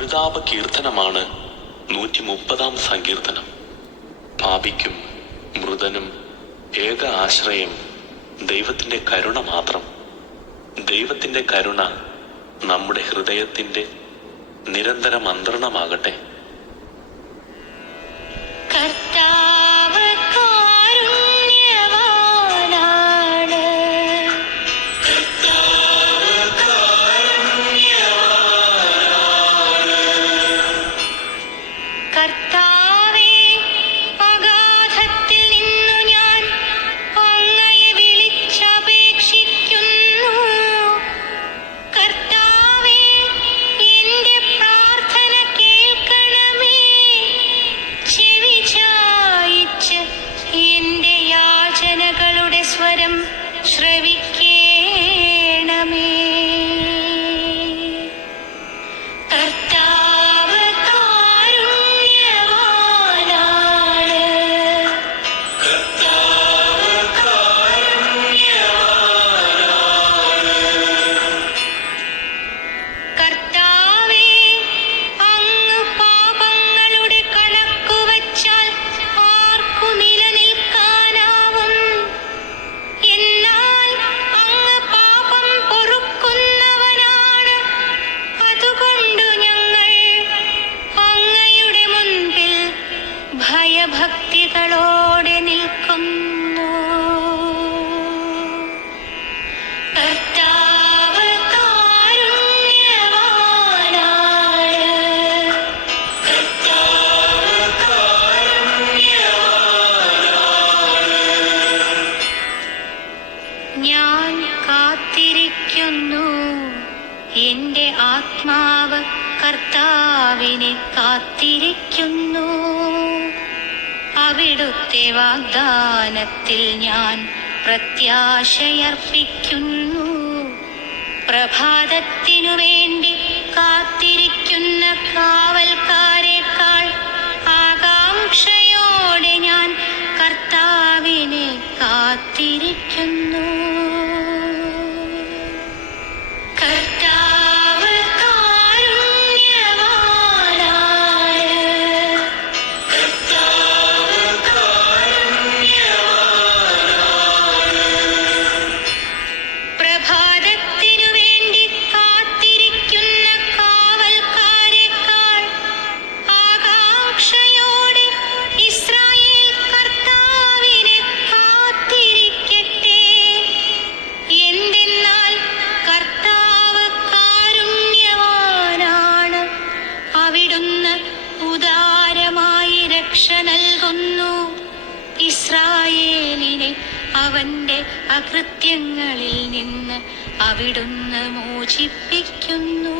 അനുതാപ കീർത്തനമാണ് 130 സങ്കീർത്തനം. പാപിക്കും മൃതനും ഏക ആശ്രയം ദൈവത്തിൻ്റെ കരുണ മാത്രം. ദൈവത്തിൻ്റെ കരുണ നമ്മുടെ ഹൃദയത്തിൻ്റെ നിരന്തര മന്ത്രണമാകട്ടെ. ഭക്തികളോടെ നിൽക്കുന്നു. കർത്താവ് കാരുണ്യവാനാണ്. കർത്താവ് കാരുണ്യവാനാണ്. ഞാൻ കാത്തിരിക്കുന്നു, എന്റെ ആത്മാവ് കർത്താവിനെ കാത്തിരിക്കുന്നു. അവിടുത്തെ വാഗ്ദാനത്തിൽ ഞാൻ പ്രത്യാശയർപ്പിക്കുന്നു. പ്രഭാതത്തിനു വേണ്ടി കാത്തിരിക്കുന്ന കാവൽക്കാരെക്കാൾ ആകാംക്ഷയോടെ ഞാൻ കർത്താവിനെ കാത്തിരിക്കുന്നു. നൽകുന്നു. ഇസ്രായേലിനെ അവന്റെ അകൃത്യങ്ങളിൽ നിന്ന് അവിടുന്ന് മോചിപ്പിക്കുന്നു.